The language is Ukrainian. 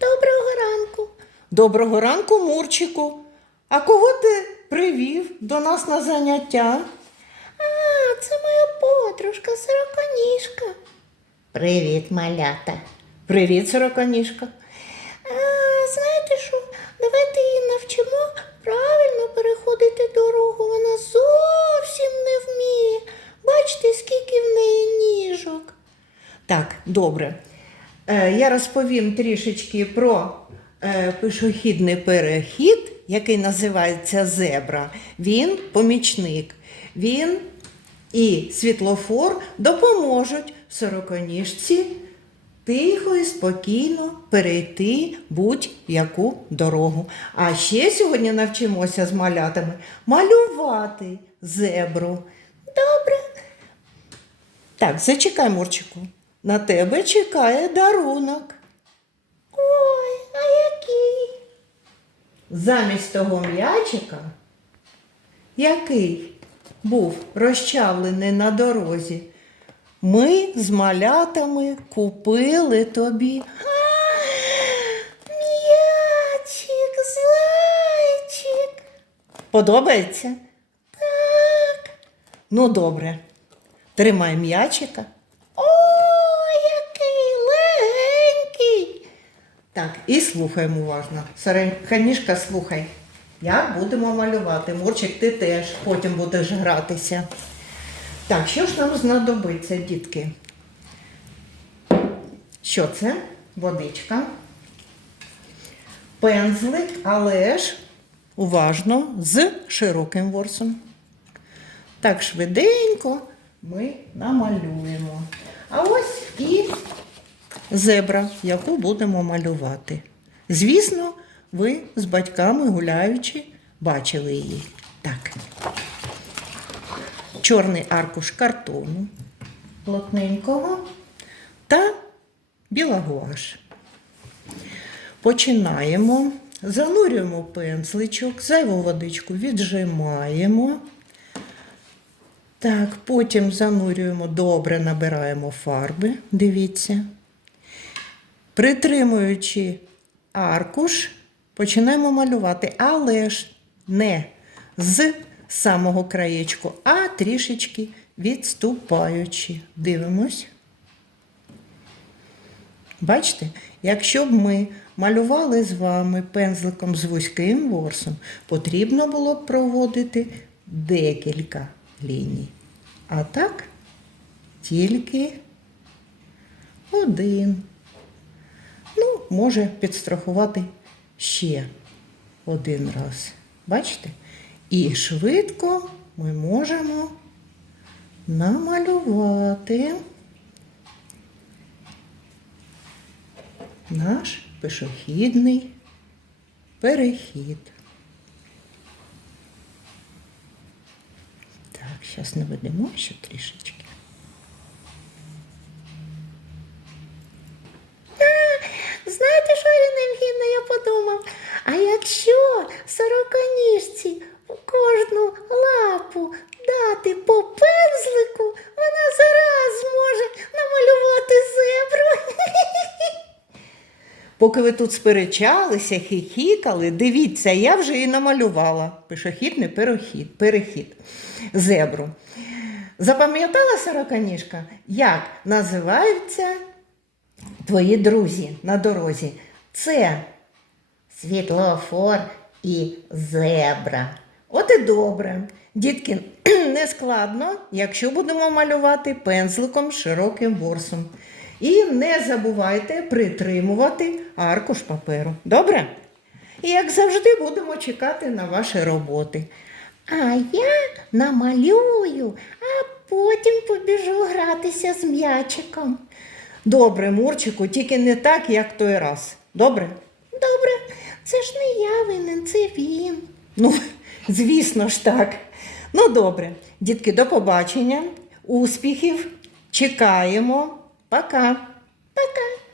Доброго ранку. Доброго ранку, Мурчику. А кого ти привів до нас на заняття? А, це моя подружка сороконіжка. Привіт, малята. Привіт, сороконіжка. А, знаєте що? Давайте її навчимо правильно переходити дорогу. Вона зовсім не вміє. Бачите, скільки в неї ніжок. Так, добре. Е, я розповім трішечки про е, пішохідний перехід, який називається зебра. Він помічник. Він і світлофор допоможуть сороконіжці тихо і спокійно перейти будь-яку дорогу. А ще сьогодні навчимося з малятами малювати зебру. Добре. Так, зачекай, Мурчику. На тебе чекає дарунок. Ой, а який? Замість того м'ячика, який був розчавлений на дорозі, ми з малятами купили тобі. М'ячик, зайчик. Подобається? Так. Ну, добре. Тримай м'ячика. О, який легенький. Так, і слухаємо уважно. Сареньканіжка, слухай. Як будемо малювати? Мурчик, ти теж потім будеш гратися. Так, що ж нам знадобиться, дітки? Що це? Водичка. Пензлик, але ж уважно з широким ворсом. Так швиденько ми намалюємо. А ось і зебра, яку будемо малювати. Звісно, ви з батьками гуляючи бачили її. Так. Чорний аркуш картону плотненького та біла гуаш. Починаємо. Занурюємо пензличок, зайву водичку віджимаємо. Так, потім занурюємо добре, набираємо фарби. Дивіться. Притримуючи аркуш, починаємо малювати, але ж не з самого краєчку, а трішечки відступаючи. Дивимось. Бачите, якщо б ми малювали з вами пензликом з вузьким ворсом, потрібно було б проводити декілька ліній. А так тільки один. Може підстрахувати ще один раз. Бачите? І швидко ми можемо намалювати наш пішохідний перехід. Так, зараз наведемо ще трішечки. Знаєте, що Ірина Євгенівна, я подумав? А якщо сороконіжці у кожну лапу дати по пензлику, вона зараз зможе намалювати зебру. Поки ви тут сперечалися, хихікали, дивіться, я вже і намалювала пішохідний перехід, перехід зебру. Запам'ятала сороканіжка, як називаються твої друзі на дорозі? Це Світлофор і зебра. От і добре. Дітки, не складно, якщо будемо малювати пензликом широким ворсом. І не забувайте притримувати аркуш паперу. Добре? І як завжди будемо чекати на ваші роботи. А я намалюю, а потім побіжу гратися з м'ячиком. Добре, Мурчику, тільки не так, як той раз. Добре? Добре, це ж не я винен, це він. Ну, звісно ж так. Ну, добре. Дітки, до побачення. Успіхів. Чекаємо. Пока. Пока.